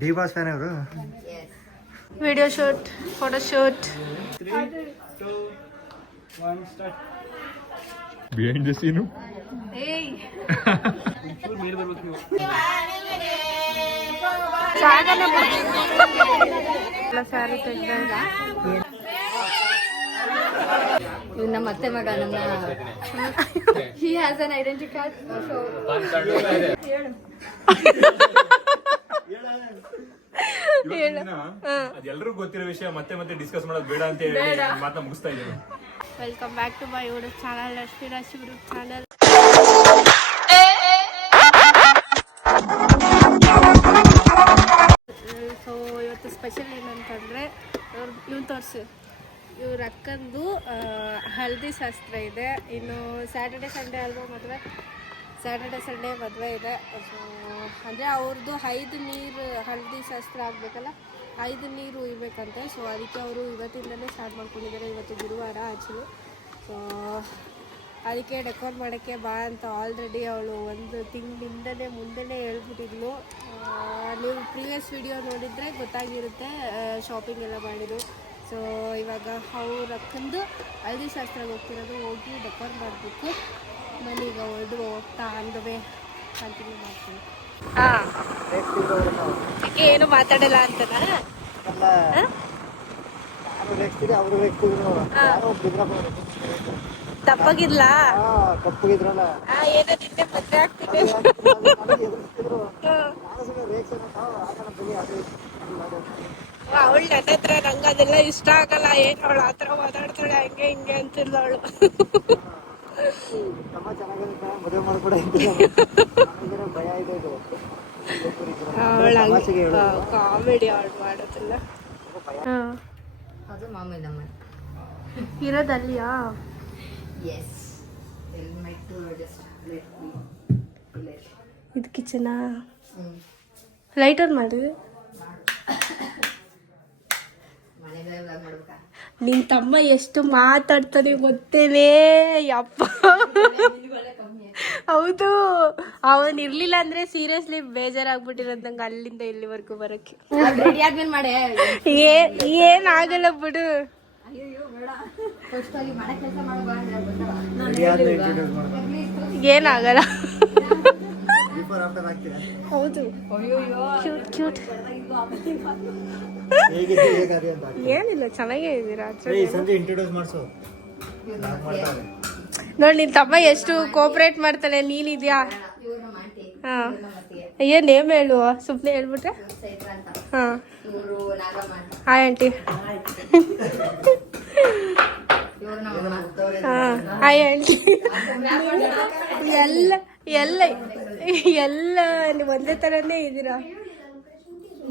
D boss fan ಅವರು. Video shoot, photo shoot. 3, 2, 1 start. Behind the scene. ಏಯ್ full ಮೇಲೆ ಬರ್ಬೇಕು ನೀವು. ಜಾಗನೇ ಎಲ್ಲ ಸ್ಯಾರಿ ತೆಗ್ದಾಗ ಇವ್ ನಮ್ಮ ಅತ್ತೆ ಮಗ ನನ್ನ he has an identity card so ಅದೆಲ್ಲರೂ ಗೊತ್ತಿರೋ ವಿಷಯ ಮತ್ತೆ ಮತ್ತೆ ಡಿಸ್ಕಸ್ ಮಾಡೋದು ಬೇಡ ಅಂತ ಹೇಳಿ ಮಾತನ್ನ ಮುಗಿಸ್ತಾ ಇದ್ದೀನಿ. Welcome back to my YouTube channel, Lakshmi Rashi YouTube channel. So ಇವತ್ತು ಸ್ಪೆಷಲ್ ಏನಂತಂದರೆ ಇವ್ನು ತೋರಿಸಿ, ಇವ್ರ ಅಕ್ಕಂದು ಹಲ್ದಿ ಶಾಸ್ತ್ರ ಇದೆ. ಇನ್ನು ಸ್ಯಾಟರ್ಡೆ ಸಂಡೇ ಅಲ್ವಾ ಮದುವೆ, ಸ್ಯಾಟರ್ಡೆ ಸಂಡೇ ಮದುವೆ ಇದೆ. ಸೊ ಅಂದರೆ ಅವ್ರದ್ದು 5 ನೀರು ಹಲ್ದಿ ಶಾಸ್ತ್ರ ಆಗಬೇಕಲ್ಲ, 5 ನೀರು ಉಯ್ಬೇಕಂತೆ. ಸೊ ಅದಕ್ಕೆ ಅವರು ಇವತ್ತಿಂದಲೇ ಸ್ಟಾರ್ಟ್ ಮಾಡ್ಕೊಂಡಿದ್ದಾರೆ. ಇವತ್ತು ಗುರುವಾರ ಆ್ಯಕ್ಚುಲಿ. ಸೊ ಅದಕ್ಕೆ ಡೆಕೋರ್ ಮಾಡೋಕ್ಕೆ ಬಾ ಅಂತ ಆಲ್ರೆಡಿ ಅವಳು 1 ತಿಂಗಳಿಂದಲೇ ಮುಂದೆನೇ ಹೇಳ್ಬಿಟ್ಟಿದ್ಲು. ನೀವು ಪ್ರೀವಿಯಸ್ ವಿಡಿಯೋ ನೋಡಿದರೆ ಗೊತ್ತಾಗಿರುತ್ತೆ ಶಾಪಿಂಗ್ ಎಲ್ಲ ಮಾಡಿದ್ದು. ಸೊ ಇವಾಗ ಅವ್ರ ಅಕ್ಕಂದು ಹಲ್ದಿ ಶಾಸ್ತ್ರಕ್ಕೆ ಹೋಗ್ತಿರೋದು, ಹೋಗಿ ಡೆಕೋರ್ ಮಾಡಬೇಕು. ಮನೆಗೆ ಹೊರಡು ಹೋಗ್ತಾ ಅಂದವೇ ಕಂಟಿನ್ಯೂ ಮಾಡ್ತೀನಿ. ಹಾಂ, ಏನು ಮಾತಾಡಲ್ಲ ಅಂತನಾ? ತಪ್ಪಾಗಿಲ್ಲ, ಏನೋ ನಿನ್ನೆ ಮದುವೆ ಆಗ್ತಿದೆ. ಅವಳು ನನ್ನ ಹತ್ರ ನಂಗೆ ಅದೆಲ್ಲ ಇಷ್ಟ ಆಗಲ್ಲ, ಏನು ಅವಳು ಆ ಥರ ಮಾತಾಡ್ತಾಳೆ ಹಂಗೆ ಹಿಂಗೆ ಅಂತಿಲ್ಲ ಅವಳು. ಕಾಮಿಡಿ ಅವಳು ಮಾಡೋದಿಲ್ಲ. ಅದು ಮಾಮೂಲಿ ನಮ್ಮ ಇರೋದಲ್ಲಿಯಾ? ಎಸ್ ಹೆಲ್ಮೆಟ್ ಜಸ್ಟ್ ಇದು ಕಿಚನಾ? ಲೈಟರ್ ಮಾಡಿ. ನಿನ್ ತಮ್ಮ ಎಷ್ಟು ಮಾತಾಡ್ತಾನೆ ಗೊತ್ತೇನೆ ಯಪ್ಪ. ಹೌದು, ಅವನ್ ಇರ್ಲಿಲ್ಲ ಅಂದ್ರೆ ಸೀರಿಯಸ್ಲಿ ಬೇಜಾರಾಗ್ಬಿಟ್ಟಿರೋದು ನಂಗೆ ಅಲ್ಲಿಂದ ಇಲ್ಲಿವರೆಗೂ ಬರಕ್ಕೆ. ಏನಾಗಲ್ಲ ಬಿಡು. ಏನಾಗಲ್ಲ. ಹೌದು, ಕ್ಯೂಟ್. ಏನಿಲ್ಲ, ಚೆನ್ನಾಗೇ ಇದ್ದೀರಾ. ನೋಡಿ ನಿನ್ ತಮ್ಮ ಎಷ್ಟು ಕೋಪರೇಟ್ ಮಾಡ್ತಾನೆ, ನೀನಿದ್ಯಾ? ಹಾ, ಏನ್ ನೇಮ್ ಹೇಳು, ಸುಮ್ಮನೆ ಹೇಳ್ಬಿಟ್ರೆ. ಹಾ, ಹಾಯ್ ಆಂಟಿ. Hi aunty. ಎಲ್ಲ ಎಲ್ಲ ಎಲ್ಲ ಒಂದೇ ಥರನೇ ಇದ್ದೀರಾ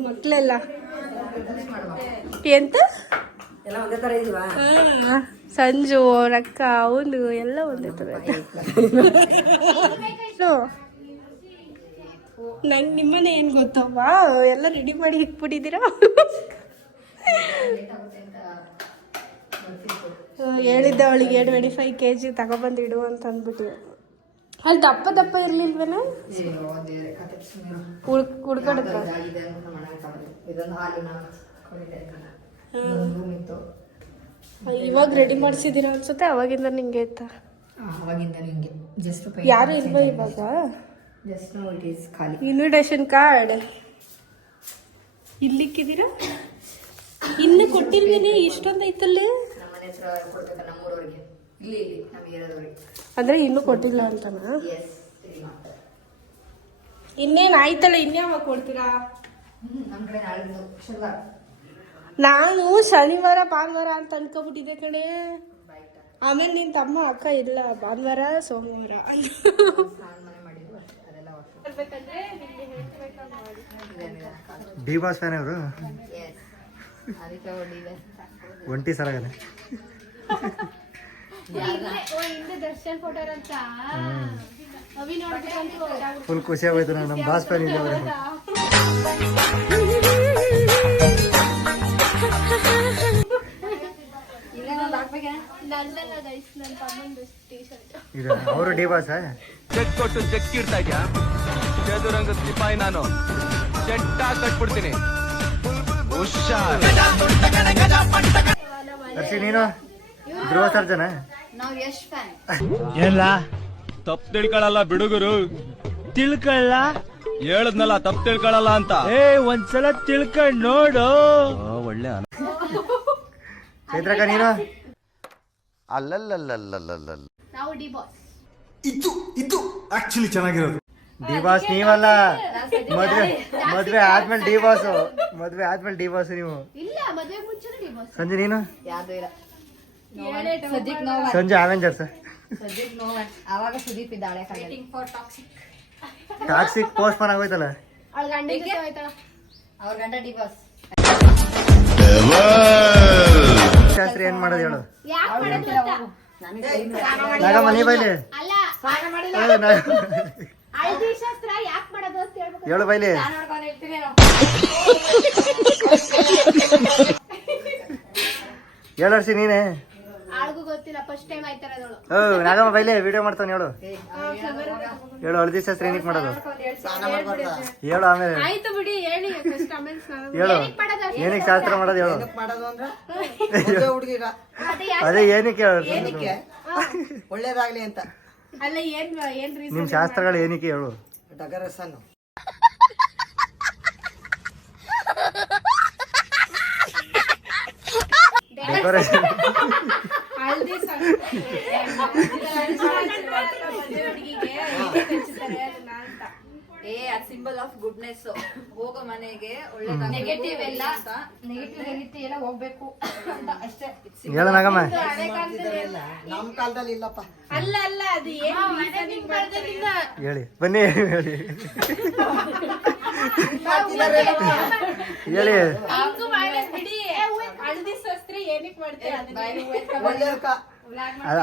ಮಕ್ಕಳೆಲ್ಲ. ಎಂತ ಸಂಜು ರಕ್ಕ ಅವನು ಎಲ್ಲ ಒಂದೇ ಥರ. ನಂಗೆ ನಿಮ್ಮನೆ ಏನು ಗೊತ್ತವ್ವ, ಎಲ್ಲ ರೆಡಿ ಮಾಡಿ ಇಟ್ಬಿಟ್ಟಿದ್ದೀರಾ. ಹೇಳಿದ್ದೆ ಅವಳಿಗೆ 25 kg ತಗೊಬಂದಿಡು ಅಂತ ಅಂದ್ಬಿಟ್ಟು. ಅಲ್ಲಿ ದಪ್ಪ ಇರ್ಲಿಲ್ವೇನ ಹುಡ್ಕೊಡಕ್ಕ? ಇವಾಗ ರೆಡಿ ಮಾಡಿಸಿದೀರ ಅನ್ಸುತ್ತೆ. ಅವಾಗಿಂದ ನಿಂಗೆ ಆಯ್ತಾ? ಯಾರು ಇಲ್ವಾ ಇವಾಗ? ಇನ್ವಿಟೇಷನ್ ಕಾರ್ಡ್ ಇಲ್ಲಿಕ್ಕಿದ್ದೀರಾ? ಇನ್ನು ಕೊಟ್ಟಿಲ್ವೇನೆ? ಇಷ್ಟೊಂದು ಐತಲ್ಲಿ. ಅಂದ್ರೆ ಇನ್ನೂ ಕೊಟ್ಟಿಲ್ಲ ಅಂತನಾ? ಇನ್ನೇನು ಆಯ್ತಲ್ಲ, ಇನ್ಯಾವಾಗ ಕೊಡ್ತೀರಾ? ನಾನು ಶನಿವಾರ ಭಾನುವಾರ ಅಂತ ಅನ್ಕೊಬಿಟ್ಟಿದ್ದೆ ಕಣೆ. ಆಮೇಲೆ ನಿನ್ ತಮ್ಮ ಅಕ್ಕ ಇಲ್ಲ, ಭಾನುವಾರ ಸೋಮವಾರ. ಡಿ ಬಾಸ್ ಫ್ಯಾನ್ ಅವರು. ಒಂಟಿ ಸರಾಗನೆ ದರ್ಶನ್ ಫೋಟೋ ಅಂತ ಫುಲ್ ಖುಷಿ ಆಗೋಯ್ತು. ನಮ್ಮ ಬಾಸ್ ಫ್ಯಾನ್ ಇಲ್ಲ ಅವ್ರೆ. ಇದು ಅವರು ಡಿ ಬಾಸ್. ಚೆಕ್ ಕೊಟ್ಟು ಚೆಕ್ ಇಡ್ತಾ ಇದ್ಯಾ? ಚದುರಂಗ ಸಿಪಾಯಿ ನಾನು. ಹರ್ಷಿ ನೀನು ಧ್ರುವ ಸರ್ಜನ ನಾವು ಯಶ್ ಫ್ಯಾನ್. ಏನ್ಲ ತಪ್ಪು ತಿಳ್ಕೊಳಲ್ಲ ಬಿಡುಗರು. ತಿಳ್ಕೊಳ್ಳ ಹೇಳದ್ನಲ್ಲ ತಪ್ಪು ತಿಳ್ಕೊಳಲ್ಲ ಅಂತ. ಒಂದ್ಸಲ ತಿಳ್ಕೊಂಡ್ ನೋಡು. ಒಳ್ಳೆ ಚೈತ್ರಕ್ಕ ನೀನು ಅಲ್ಲಲ್ಲಲ್ಲಲ್ಲಲ್ಲಲ್ಲ ನಾವು ಡಿ ಬಾಸ್. ಇದು ಆಕ್ಚುಲಿ ಚೆನ್ನಾಗಿರೋದು. ಡಿ ಬಾಸ್ ನೀವಲ್ಲ. ಮದ್ವೆ ಆದ್ಮೇಲೆ ಡಿ ಬಾಸ್. ಮದ್ವೆ ಆದ್ಮೇಲೆ ಡಿ ಬಾಸ್ ನೀವು. ಇಲ್ಲ ಮದುವೆ ಮುಂಚೆನೇ ಡಿ ಬಾಸ್. ಸಂಜೆ ನೀನು ಯಾವ್ದು ಇಲ್ಲ. ಸದ್ಯಕ್ಕೆ ನೋ ಒನ್. ಸಂಜೆ ಅವೆಂಜರ್ಸ್. ಸದ್ಯಕ್ಕೆ ನೋ ಒನ್. ಆವಾಗ ಸುದೀಪ್ ಇದ್ದ ಹಳೆ ಕಾಲದಲ್ಲಿ. ಟಾಕ್ಸಿಕ್ ಪೋಸ್ಟ್ ಪನ್ ಆಗೋಯ್ತಲ್ಲ. ಅವಳ ಗಂಡ ಜೊತೆ ಹೋಯ್ತಾಳ. ಅವ್ರ ಗಂಡ ಡಿ ಬಾಸ್. ಶಾಸ್ತ್ರಿ ಏನ್ ಮಾಡೋದು ಹೇಳು. ಯಾಕೆ ಮಾಡೋದು ಗೊತ್ತಾ? ನಾಗಮ್ಮ ನೀ ಬೈಲಿ. ಅಲ್ಲ ಏ, ಹಳದಿ ಶಾಸ್ತ್ರ ಯಾಕೆ ಮಾಡೋದು ಅಂತ ಹೇಳ್ಬೇಕು. ಹೇಳು ಬೈಲಿ. ನಾನು ನೋಡ್ಕೊಂಡು ಹೇಳ್ತೀನಿ ನಾವು. ಹೇಳು ಹರ್ಷಿ ನೀನೆ. ಆಳ್ಗೂ ಗೊತ್ತಿಲ್ಲ, ಫಸ್ಟ್ ಟೈಮ್ ಆಯ್ತಾರದವಳು. ನಾಗಮ್ಮ ಬೈಲಿ ವಿಡಿಯೋ ಮಾಡ್ತಾನೆ ಹೇಳು. ಹೇಳು ಹಳದಿ ಶಾಸ್ತ್ರ ಏನಕ್ಕೆ ಮಾಡೋದು ಹೇಳು. ಆಮೇಲೆ ಆಯ್ತು ಬಿಡಿ ಹೇಳಿ ಫಸ್ಟ್ ಆಮೇಲೆ ಸ್ನಾನ ಮಾಡಿ. ಹೇಳು ಏನಕ್ಕೆ ಮಾಡೋದು ಅಷ್ಟೇ? ಏನಕ್ಕೆ ಶಾಸ್ತ್ರ ಮಾಡೋದು ಹೇಳು. ಮಾಡೋದು ಅಂದ್ರೆ ಹುಡುಗಿರ ಅದೇ ಯಾಕೆ? ಅದೇ ಏನಕ್ಕೆ ಹೇಳು. ಏನಕ್ಕೆ ಒಳ್ಳೇದಾಗ್ಲಿ ಅಂತ ಅಲ್ಲ ಏನ್ ರೀಸನ್? ನಿಮ್ ಶಾಸ್ತ್ರಗಳು ಏನಕ್ಕೆ ಹೇಳು. ಡಗರಸನ್ನು ಡೆಕೋರೇಷನ್ ಹಳದಿ ಹುಡುಗಿಗೆ ಹಚ್ಚಿದ್ದಾರೆ ಅದನ್ನ ಅಂತ. ಅದ್ ಸಿಂಬಲ್ ಆಫ್ ಗುಡ್ನೆಸ್. ಹೋಗೋ ಮನೆಗೆ ಒಳ್ಳೆ ನೆಗೆಟಿವ್ ಎಲ್ಲ ಎಲ್ಲ ಹೋಗ್ಬೇಕು ಅಂತ ಅಷ್ಟೇ. ಹೇಳು ನಾಗಮ್ಮ. ಹಳೆ ಕಾಲದಲ್ಲಿ ಎಲ್ಲ. ನಮ್ ಕಾಲದಲ್ಲಿ ಇಲ್ಲಪ್ಪ. ಅಲ್ಲ ಅದು ಏನು reasoning ಮಾಡ್ತಾರಿಲ್ಲ. ಹೇಳಿ ಬನ್ನಿ ಹೇಳಿ. ಹೇಳಿ ಹಂಗೂ ಮಾಡೋದ್ ಬಿಡಿ. ಹಳದಿ ಶಾಸ್ತ್ರ ಏನಕ್ಕೆ ಮಾಡ್ತೀರಾ ಅದನ್ನ? ಒಳ್ಳೇದಕ್ಕ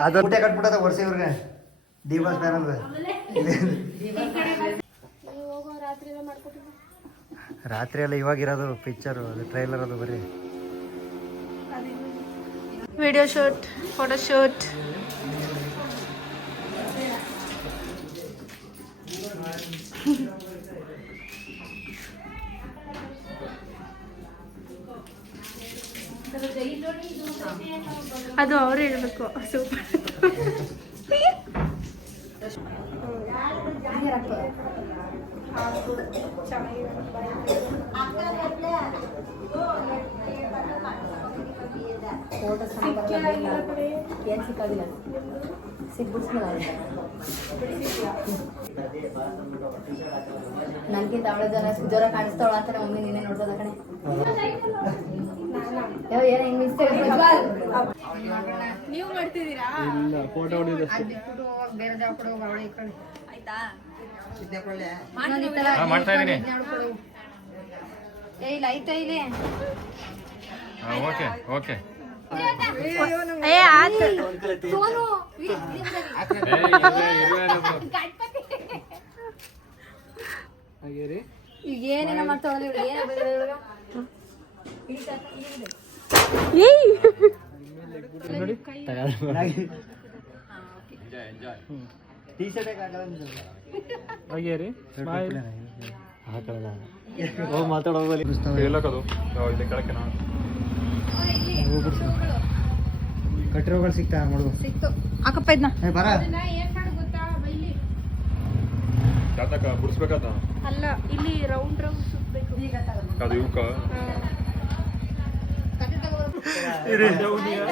ಅದು ಊಟ ಕಟ್ಬಿಟ್ಟದ ವರ್ಷ ಇವ್ರಿಗೆ ಡಿ ಬಾಸ್ ಫ್ಯಾನ್ ಅಂದ್ರೆ. ನೀವು ಹೋಗೋ ರಾತ್ರಿ ಎಲ್ಲ ಮಾಡ್ಕೊಟ್ಟಿಲ್ಲ. ರಾತ್ರಿ ಎಲ್ಲ ಇವಾಗಿರೋದು ಪಿಕ್ಚರ್ ಅದು ಟ್ರೈಲರ್ ಅದು ಬರೀ ವಿಡಿಯೋ ಶೂಟ್, ಫೋಟೋ ಶೂಟ್. ಅದು ಅವ್ರು ಹೇಳ್ಬೇಕು. ಸೂಪರ್. ಏನ್ ಸಿಕ್ಕೋದಿಲ್ಲ. ಸಿಕ್ಬಿಡ್ಸ್ಮೇಲೆ ನನ್ಗಿಂತ ಅವಳ ಜ್ವರ ಕಾಣಿಸ್ತಾಳ ಅಂತ ಮಮ್ಮಿ ನೀನೇ ನೋಡ್ಬೋದ ಕಣೆ. ಏನ ಹಿಂಗ್ ಮಿಸ್ ನೀವು ಮಾಡ್ತಿದ್ದೀರಾ? ಬೇರೆ ಜಾಗ ಕೊಡು ಅವಳ ಈ ಕಡೆ ಆಯ್ತಾ. ಮಾಡ್ತಾ ಇದೀನಿ. ಇಲ್ಲ ಆಯ್ತಾ ಇಲ್ಲಿ ಓಕೆ ಓಕೆ. ಏ ಆತ ಸೋನು ಈಗ ಏನೇನ ಮಾಡ್ತಾವಲ್ಲ ಇವ್ರು. ಏನ ಇವಾಗ ಟೀ ಶರ್ಟ್ ಹೋಗಿ ಮಾತಾಡೋಗಲಿ. ಎಲ್ಲಕ್ಕದು ಇಲ್ಲಿ ಕೆಳಕ್ಕೆ ನಾನು ಕಟ್ಟಿರೋಗಳು ಸಿಗ್ತಾ ನೋಡುವ. ಅಕ್ಕಪ್ಪ ಇದ್ನ ಬರ ಏನ್ ಮಾಡೋದು ಗೊತ್ತಾ? ಬೈಲಿ ಜಾತಕ ಬಿಡಿಸ್ಬೇಕಾದ ಅಲ್ಲ, ಇಲ್ಲಿ ರೌಂಡ್ ಸುತ್ತಬೇಕು. ಅದು ಇವಕ್ಕ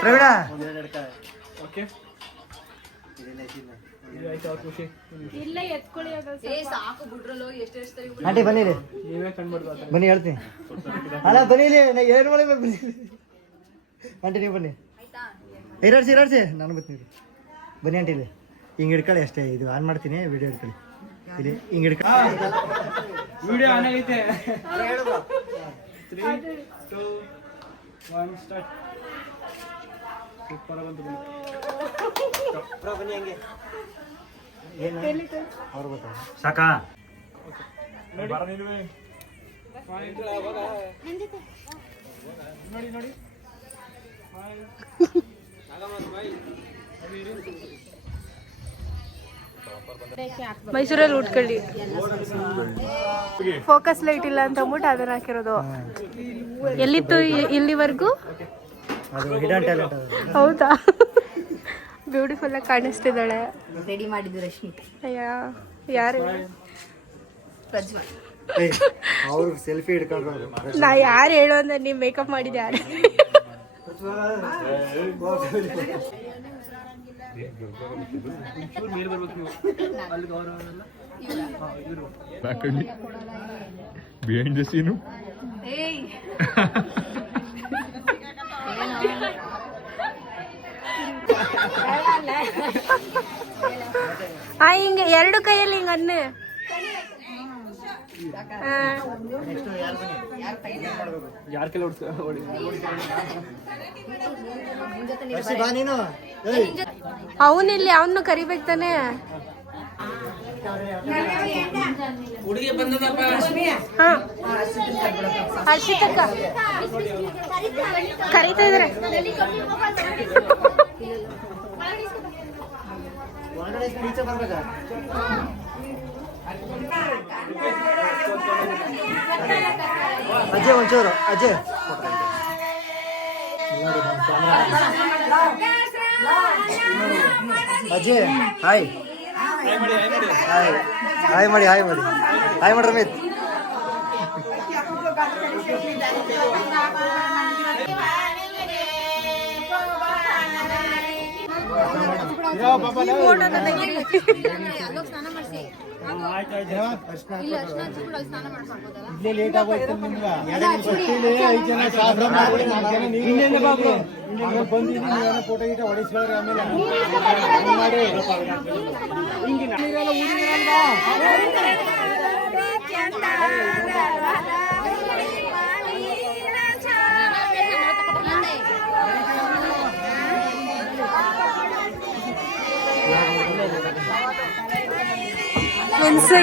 ಪ್ರವೀಣ ಓಕೆ. ಇಲ್ಲ ಎತ್ಕೊಳ್ಳಿ ಅದು ಸಾಕು ಬಿಡ್ರಲ್ಲೋ. ಎಷ್ಟು ಆಂಟಿ ಬನ್ನಿರಿ ಬನ್ನಿ ಹೇಳ್ತೀನಿ. ಅಲ್ಲ ಬನ್ನಿರಿ ಏನು ಮಾಡಬೇಕು ಬನ್ನಿ. ಆಂಟಿ ನೀವು ಬನ್ನಿ. ಇರಾಡ್ಸಿ ನಾನು ಬರ್ತೀನಿ. ಬನ್ನಿ ಆಂಟಿ ಇಲ್ಲಿ ಹಿಂಗೆ ಹಿಡ್ಕೊಳ್ಳಿ ಅಷ್ಟೇ. ಇದು ಆನ್ ಮಾಡ್ತೀನಿ, ವಿಡಿಯೋ ಹಿಡ್ಕೊಳ್ಳಿ. ಇಲ್ಲಿ ಹಿಂಗೆ ಹಿಡ್ಕೊಳ್ಳಿ. ವಿಡಿಯೋ ಆನ್ ಆಗೈತೆ. 3, 2, 1 ಸ್ಟಾರ್ಟ್. ಸೂಪರ್ ಬಂತು. ಬನ್ನಿ ಹಂಗೆ ಏನು ಅವ್ರು ಗೊತ್ತಾ ಸಾಕಾ ಬರ ನಿಲ್ವೇ. ನೋಡಿ ನೋಡಿ ಮೈಸೂರಲ್ಲಿ ಉಟ್ಕೊಳ್ಳಿ. ಫೋಕಸ್ ಲೈಟ್ ಇಲ್ಲ ಅಂತ ಅಂದ್ಬಿಟ್ಟು ಅದನ್ನ ಹಾಕಿರೋದು. ಎಲ್ಲಿತ್ತು ಇಲ್ಲಿವರೆಗೂ? ಅದು ಹಿಡನ್ ಟ್ಯಾಲೆಂಟ್ ಅದು. ಹೌದಾ? ಬ್ಯೂಟಿಫುಲ್ ಆಗಿ ಕಾಣಿಸ್ತಿದ್ದಾಳೆ. ರೆಡಿ ಮಾಡಿದ್ದು ರಶ್ಮಿ ಅಯ್ಯ ಯಾರು? ಪ್ರಜ್ವಲ್. ಅವ್ರು ಸೆಲ್ಫಿ ಹಿಡ್ಕೊಂಡ್ರು. ನಾ ಯಾರು ಹೇಳು ಅಂದ್ರೆ ನೀವು ಮೇಕಪ್ ಮಾಡಿದ್ದು ಯಾರು? ಬಿಹೈಂಡ್ ದ ಸೀನು ಹಿಂಗೆ ಎರಡು ಕೈಯಲ್ಲಿ ಹಿಂಗ ಅನ್ನೆ. ಬಾ ನೀನು. ಅವನಿಲ್ಲಿ ಅವನು ಕರಿಬೇಕು ತಾನೆ. ಹರ್ಷಿತಕ್ಕ ಕರೀತಾ ಇದಾರೆ. ಈಚೆ ಬರ್ಬೇಕಾ? ಅಜಯ್ ಒಂಚೂರು Ajay Ajay hi hi hi ಮಾಡಿ ಹಾಯ್ ಮಾಡಿ ಹಾಯ್ ಮಾಡಿ ರಮೇಶ್. ಲೇಟ್ ಆಗೋಯ್ತು ನಿಮ್ಗೆ. 5 ಜನ ಸಾಬ್ರ ಮಾಡಿ 4 ಜನ ನೀವೇನೆ ಬಾಬು ಬಂದಿದ್ದೀನಿ. ನೀವೇನೋ ಫೋಟೋ ಗೀಟ ಹೊಡಿಸ್ಬೇಡ್ರಿ. ಆಮೇಲೆ ಮಾಡಿ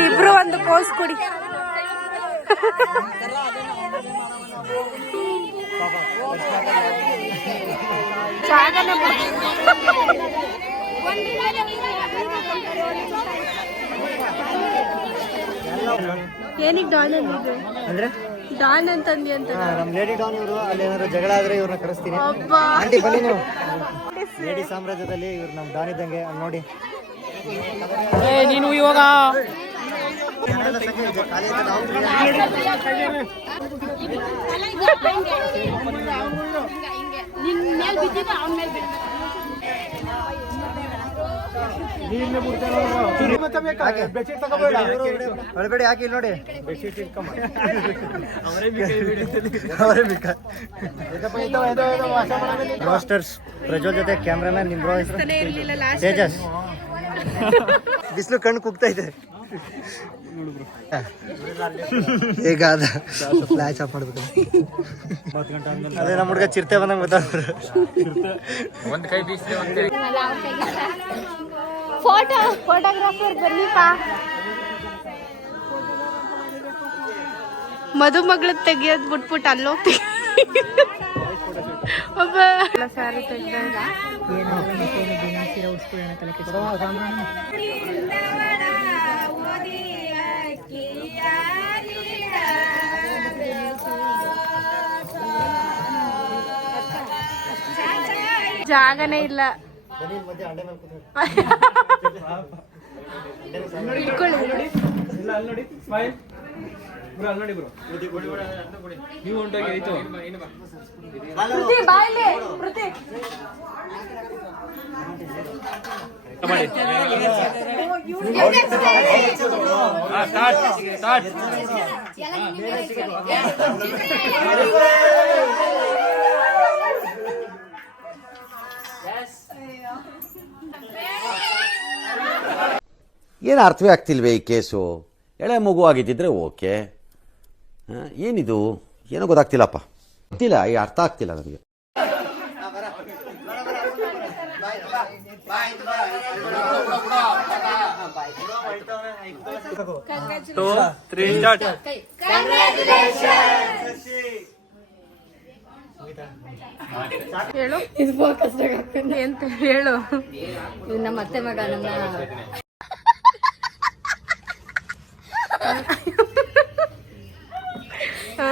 ಇಬ್ರು ಒಂದು ಪೋಸ್ ಕೊಡಿ. ಜಾಗನ ಏನಿಗೆ ಡಾನ್ ಅಂದಿದ್ದು? ಅಂದ್ರೆ ಡಾನ್ ಅಂತಂದಿ ಅಂತ. ನಮ್ ಲೇಡಿ ಡಾನ್ ಇವರು. ಅಲ್ಲಿ ಏನಾದ್ರು ಜಗಳ ಆದ್ರೆ ಇವ್ರನ್ನ ಕರೆಸ್ತೀನಿ. ಅಬ್ಬಾ. ಆಂಟಿ ಬನ್ನಿ ನೀವು. ಲೇಡಿ ಸಾಮ್ರಾಜ್ಯದಲ್ಲಿ ಇವ್ರು ನಮ್ ಡಾನ್ ಇದ್ದಂಗೆ. ಅಲ್ಲಿ ನೋಡಿ ನೀನು ಇವಾಗ ಹೊರಗಡೆ ಹಾಕಿ ಇಲ್ಲಿ ನೋಡಿ. ಅವರೇ ಬೇಕಾ ಮಾಸ್ಟರ್ಸ್ ಪ್ರಜ್ವಲ್ ಜೊತೆ ಕ್ಯಾಮ್ರಾಮನ್. ನಿಮ್ ಬ್ರೋ ಹೆಸರು ತೇಜಸ್. ಬಿಸಿಲು ಕಣ್ಣು ಕುಗ್ತಾ ಇದೆ. ಈಗ ಅದ ಫ್ಲಾಶ್ ಆಫ್ ಮಾಡ್ಬೇಕು. ಅದೇ ನಮ್ಮ ಹುಡುಗ ಚಿರತೆ ಬಂದಂಗೆ ಗೊತ್ತಾಗ್ತಾರೆ. ಫೋಟೋಗ್ರಾಫರ್ ಬನ್ನಿಪ್ಪ. ಮದುಮಗಳು ತೆಗಿಯೋದು ಬಿಟ್ಬಿಟ್ಟು ಅಲ್ಲೋಗ್ತಿ. ಒಬ್ಬ ಸಾರಿ ತೆಗ್ದಾಗ ಜಾಗನೇ ಇಲ್ಲ. ಇಟ್ಕೊಳ್ಳಿ. ನೀವು ಹೊಂಟೋಗಿ ಆಯ್ತು. ಏನು ಅರ್ಥವೇ ಆಗ್ತಿಲ್ವೇ ಈ ಕೇಸು? ಎಳೆ ಮಗು ಆಗಿದ್ದಿದ್ರೆ ಓಕೆ. ಏನಿದು ಏನೋ ಗೊತ್ತಾಗ್ತಿಲ್ಲಪ್ಪ. ಗೊತ್ತಿಲ್ಲ, ಈ ಅರ್ಥ ಆಗ್ತಿಲ್ಲ ನನಗೆ. ಹೇಳು ಎಂತ ಹೇಳು. ನಮ್ಮ ಅತ್ತೆ ಮಗ ನಮ್ಮ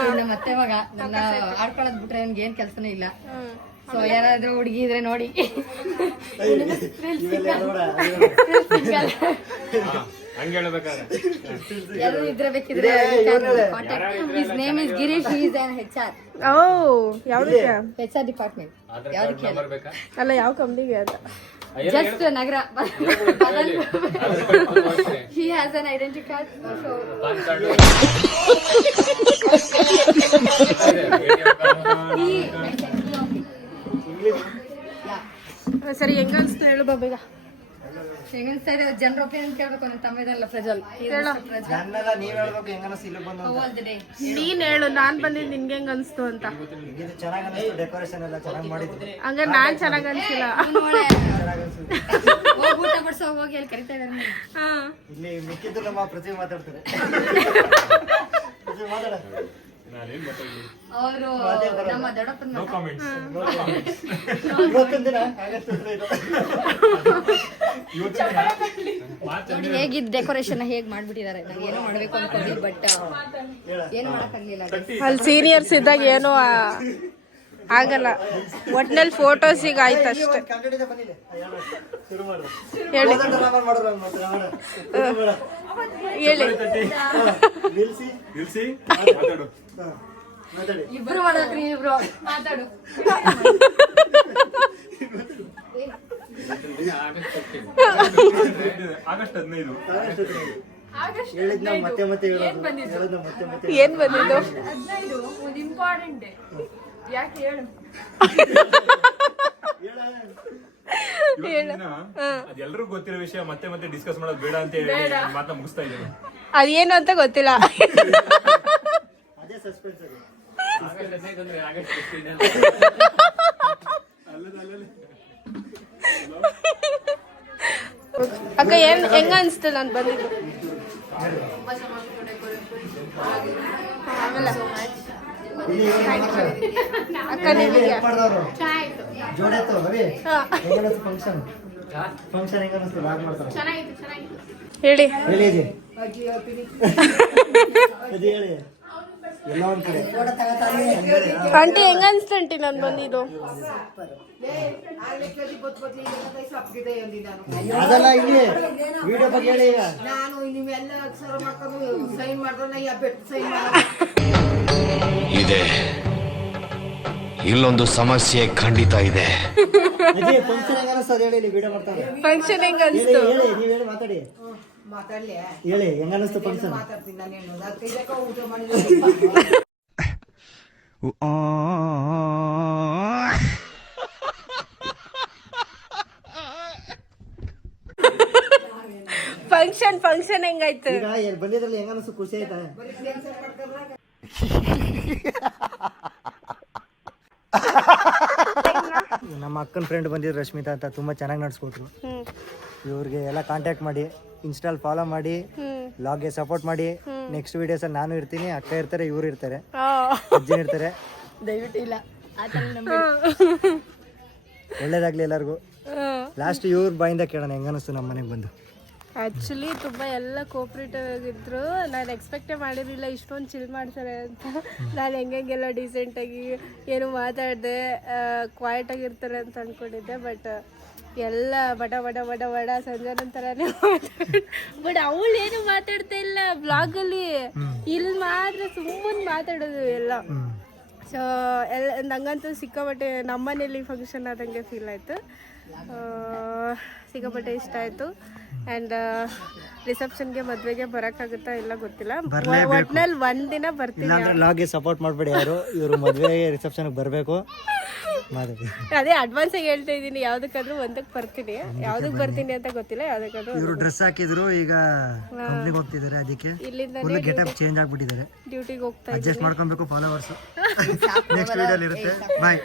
ಇನ್ನು ಮತ್ತೆ ಇವಾಗ ನನ್ನ ಆಡ್ಕೊಳ್ಳೋದ್ ಬಿಟ್ರೆ ನನ್ಗೆ ಏನ್ ಕೆಲ್ಸನೂ ಇಲ್ಲ. ಸೊ ಯಾರಾದ್ರೂ ಹುಡುಗಿ ಇದ್ರೆ ನೋಡಿ. ಹಂಗೆ ಹೇಳ್ಬೇಕಾದ್ರೆ ಯಾರು ಇದ್ರೆ ಬೇಕಿದ್ರೆ his name is Girish, he is on HR. ಓ ಯಾವ್ದಕ್ಕೆ? HR department. ಯಾವ್ದಕ್ಕೆ ಅಲ್ಲ, ಯಾವ ಕಂಪ್ನಿಗೆ ಅಂತ? Just Nagar. He has an identity card. ಸರಿ, ಹೆಂಗ ಅನ್ಸ್ತು ಹೇಳು ಬಾಬೀಗ. ಹೆಂಗನ್ಸ್ತಾ ಇದೆ ಜನರ ಒಪಿನಿಯನ್ ಕೇಳ್ಬೇಕು. ನನ್ನ ತಮ್ಮ ಇದಲ್ಲ ಪ್ರಜ್ವಲ್. ನನ್ನೆಲ್ಲ ನೀವ್ ಹೇಳ್ಬೇಕು ಹೆಂಗ ಅನಿಸ್ತು ಇಲ್ಲಿ ಬಂದು. ನೀನ್ ಹೇಳು, ನಾನ್ ಬಂದಿದ್ದು ನಿನ್ಗೆ ಹೆಂಗ್ ಅನ್ಸ್ತು ಅಂತ. ಇದು ಚೆನ್ನಾಗ್ ಅನಿಸ್ತು, ಡೆಕೋರೇಷನ್ ಎಲ್ಲ ಚೆನ್ನಾಗ್ ಮಾಡಿದ್ರು. ಹಂಗ ನಾನ್ ಚೆನ್ನಾಗ್ ಅನ್ಸಿಲ್ಲ. ಹೋಗಿ ಊಟ ಬಡ್ಸೋ ಹೋಗಿ ಅಲ್ಲಿ ಕರಿತಾ ಇದಾರೆ. ಇಲ್ಲಿ ಮಿಕ್ಕಿದ್ದು ನಮ್ಮ ಪೃಥ್ವಿ ಮಾತಾಡ್ತಾರೆ. ಪೃಥ್ವಿ ಮಾತಾಡ. ಅವರು ನಮ್ಮ ದೊಡ್ಡಪ್ಪನ ನೋ ಕಾಮೆಂಟ್ಸ್. ಇವತ್ತಿನ ದಿನ ಆಗತ್ತಿದ್ರೆ ಇದು. ನೋಡಿ ಹೇಗಿದ್ ಡೆಕೋರೇಷನ್ ಹೇಗ್ ಮಾಡ್ಬಿಟ್ಟಿದ್ದಾರೆ. ನಂಗೆ ಏನೋ ಮಾಡ್ಬೇಕು ಅನ್ಕೊಂಡ್ವಿ, ಬಟ್ ಏನು ಮಾಡಕ್ಕಾಗ್ಲಿಲ್ಲ. ಅಲ್ಲಿ ಸೀನಿಯರ್ಸ್ ಇದ್ದಾಗ ಏನೋ ಆಗಲ್ಲ. ಒಟ್ನಲ್ಲಿ ಫೋಟೋಸಿಗೆ ಆಯ್ತು ಅಷ್ಟೇ. ಕಂಡಿಡಿದ ಬಂದಿದೆ. ಶುರು ಮಾಡು. ಹೇಳಿ ಮಾಡಿದ್ರು ಹೇಳಿ. ನಿಲ್ಸಿ ನಿಲ್ಸಿ ಮಾತಾಡು. ಮಾತಾಡಿ. ಇಬ್ರು ಮಾಡ್ಬೇಕ್ರಿ, ಇಬ್ರು ಮಾತಾಡು. ಆಗಸ್ಟ್ 15. ಹೇಳಿದ್ನ ಮತ್ತೆ ಮತ್ತೆ ಹೇಳೋದು ಮತ್ತೆ ಮತ್ತೆ. ಏನ್ ಬಂದಿದ್ದು? 15 ಒಂದು ಇಂಪಾರ್ಟೆಂಟ್ ಡೇ. ಯಾಕೆ ಹೇಳು? ಅದೆಲ್ಲರೂ ಗೊತ್ತಿರೋ ವಿಷಯ ಮತ್ತೆ ಮತ್ತೆ ಡಿಸ್ಕಸ್ ಮಾಡೋದು ಬೇಡ ಅಂತ ಹೇಳಿ ಮಾತನ್ನ ಮುಗಿಸ್ತಾ ಇದ್ದೇನೆ. ಅದೇನು ಅಂತ ಗೊತ್ತಿಲ್ಲ. ಅದೇ ಸಸ್ಪೆನ್ಸ್ ಅದು. ಅಕ್ಕ ಹೆಂಗ ಅನ್ಸ್ತು ನಾನು ಬಂದಿದ್ದು? ಆಮೇಲೆ ಅಕ್ಕ ನಿಮಗೆ ಜೋಡಿ ಆಯ್ತು ರವಿ. ಹೆಂಗನಿಸ್ತು ಫಂಕ್ಷನ್? ಫಂಕ್ಷನ್ ಹೆಂಗನಿಸ್ತು? ಲಾಗ್ ಮಾಡ್ತಾರೆ. ಹೇಳಿ ಹೇಳಿ ಅಜ್ಜಿ. ಅಜ್ಜಿ ಹೇಳಿ. ಎಲ್ಲ ಒಂದ್ ಕಡೆ ಆಂಟಿ ಹೆಂಗ ಅನ್ಸ್ತು ಆಂಟಿ ನಾನು ಬಂದಿದ್ದು? ಅದಲ್ಲ, ಇಲ್ಲಿ ವಿಡಿಯೋ ಬಗ್ಗೆ ಹೇಳಿ. ಈಗ ನಾನು ನೀವೆಲ್ಲ ಅಕ್ಷರ ಮಾಡ್ಕೊಂಡು ಸೈನ್ ಮಾಡಿದ್ರೆ ಸೈನ್ ಇದೆ. ಇಲ್ಲೊಂದು ಸಮಸ್ಯೆ ಖಂಡಿತ ಇದೆ. ಅಜ್ಜಿ ಫಂಕ್ಷನ್ ಹೆಂಗ ಅನಿಸ್ತದ ಹೇಳಿ, ಇಲ್ಲಿ ವಿಡಿಯೋ ಮಾಡ್ತಾರೆ. ಫಂಕ್ಷನ್ ಹೆಂಗ ಹೇಳಿ ಅನ್ಸ್ತು? ಹೇಳಿ, ನೀವ್ ಹೇಳಿ ಮಾತಾಡಿ. ಮಾತಾಡ್ಲಿ ಹೇಳಿ ಹೆಂಗ ಅನಿಸ್ತು ಫಂಕ್ಷನ್? ಮಾತಾಡ್ತೀನಿ ನಾನು. ಹೇಳೋದು ಅದಕ್ಕೆ ಊಟ ಮಾಡಿದ್ರೆ ಫಂಕ್ಷನ್ ಹೆಂಗಾಯ್ತು? ಈಗ ಬಂದಿದ್ರಲ್ಲಿ ಹೆಂಗ ಅನಿಸ್ತು? ಖುಷಿ ಆಯ್ತಾ? ನಮ್ಮ ಅಕ್ಕನ ಫ್ರೆಂಡ್ ಬಂದಿದ್ರು ರಶ್ಮಿತಾ ಅಂತ, ತುಂಬಾ ಚೆನ್ನಾಗಿ ನಡ್ಸ್ಕೊಟ್ರು. ಇವ್ರಿಗೆ ಎಲ್ಲ ಕಾಂಟ್ಯಾಕ್ಟ್ ಮಾಡಿ, ಇನ್ಸ್ಟಾಲ್ ಫಾಲೋ ಮಾಡಿ, ಬ್ಲಾಗ್ಗೆ ಸಪೋರ್ಟ್ ಮಾಡಿ. ನೆಕ್ಸ್ಟ್ ವಿಡಿಯೋಸ್ ನಾನು ಇರ್ತೀನಿ, ಅಕ್ಕ ಇರ್ತಾರೆ, ಇವ್ರು ಇರ್ತಾರೆ, ಅಜ್ಜಿ ಇರ್ತಾರೆ. ದಯವಿಟ್ಟು ಇಲ್ಲ ಒಳ್ಳೇದಾಗ್ಲಿ ಎಲ್ಲರಿಗೂ. ಲಾಸ್ಟ್ ಇವ್ರ ಬಾಯಿಂದ ಕೇಳೋಣ ಹೆಂಗ ಅನಿಸ್ತು ನಮ್ಮ ಮನೆಗೆ ಬಂದು. ಆ್ಯಕ್ಚುಲಿ ತುಂಬ ಎಲ್ಲ ಕೋಪ್ರೇಟಿವ್ ಆಗಿದ್ರು. ನಾನು ಎಕ್ಸ್ಪೆಕ್ಟೇ ಮಾಡಿರಲಿಲ್ಲ ಇಷ್ಟೊಂದು ಚಿಲ್ ಮಾಡ್ತಾರೆ ಅಂತ. ನಾನು ಹೆಂಗೆಲ್ಲ ಡಿಸೆಂಟಾಗಿ ಏನು ಮಾತಾಡಿದೆ, ಕ್ವಾಯ್ಟಾಗಿರ್ತಾರೆ ಅಂತ ಅಂದ್ಕೊಂಡಿದ್ದೆ. ಬಟ್ ಎಲ್ಲ ಬಡ ಬಡ ಬಡ ಬಡ ಸಂಜನನ್ ಥರನೇ ಬಟ್ ಅವಳೇನು ಮಾತಾಡ್ತಾ ಇಲ್ಲ ಬ್ಲಾಗಲ್ಲಿ. ಇಲ್ಲಿ ಮಾತ್ರ ಸುಮ್ಮನೆ ಮಾತಾಡೋದು ಎಲ್ಲ. ಸೊ ಎಲ್ಲ ನಂಗಂತೂ ಸಿಕ್ಕಾಪಟ್ಟೆ ನಮ್ಮನೇಲಿ ಫಂಕ್ಷನ್ ಆದಂಗೆ ಫೀಲ್ ಆಯಿತು. ಸಿಕ್ಕಾಪಟ್ಟೆ ಇಷ್ಟ ಆಯಿತು. ಆ್ಯಂಡ್ ರಿಸೆಪ್ಷನ್ಗೆ ಮದುವೆಗೆ ಬರೋಕ್ಕಾಗುತ್ತಾ ಇಲ್ಲ ಗೊತ್ತಿಲ್ಲ. ಒಟ್ನಲ್ಲಿ ಒಂದಿನ ಬರ್ತೀನಿ. ಇಲ್ಲಾಂದ್ರೆ ಲಾಗ್ಗೆ ಸಪೋರ್ಟ್ ಮಾಡಬೇಡಿ ಯಾರು. ಇವರು ಮದುವೆಗೆ ರಿಸೆಪ್ಷನ್ಗೆ ಬರಬೇಕು. ಅದೇ ಅಡ್ವಾನ್ಸಾಗಿ ಹೇಳ್ತಾ ಇದ್ದೀನಿ, ಯಾವುದಕ್ಕಾದ್ರೂ ಒಂದಕ್ಕೆ ಬರ್ತೀನಿ. ಯಾವುದಕ್ಕೆ ಬರ್ತೀನಿ ಅಂತ ಗೊತ್ತಿಲ್ಲ, ಯಾವುದಕ್ಕಾದ್ರೂ. ಇವರು ಡ್ರೆಸ್ ಹಾಕಿದ್ರು, ಈಗ ಕಂಪ್ನಿಗೆ ಹೋಗ್ತಿದ್ದಾರೆ. ಅದಕ್ಕೆ ಫುಲ್ ಗೆಟಪ್ ಚೇಂಜ್ ಆಗ್ಬಿಟ್ಟಿದ್ದಾರೆ. ಡ್ಯೂಟಿಗೆ ಹೋಗ್ತಾ ಅಡ್ಜಸ್ಟ್ ಮಾಡ್ಕೊಬೇಕು. ಫಾಲೋವರ್ಸ್ ನೆಕ್ಸ್ಟ್ ವಿಡಿಯೋಲಿ ಇರುತ್ತೆ. ಬಾಯ್.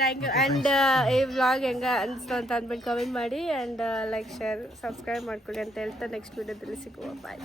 Thank you. ಆ್ಯಂಡ್ ಈ ವ್ಲಾಗ್ ಹೆಂಗ ಅನಿಸ್ತು ಅಂತ ಅಂದ್ಬಿಟ್ಟು ಕಮೆಂಟ್ ಮಾಡಿ. ಆ್ಯಂಡ್ ಲೈಕ್, ಶೇರ್, ಸಬ್ಸ್ಕ್ರೈಬ್ ಮಾಡ್ಕೊಳ್ಳಿ ಅಂತ ಹೇಳ್ತಾ ನೆಕ್ಸ್ಟ್ ವಿಡಿಯೋದಲ್ಲಿ ಸಿಗುವ. ಬಾಯ್.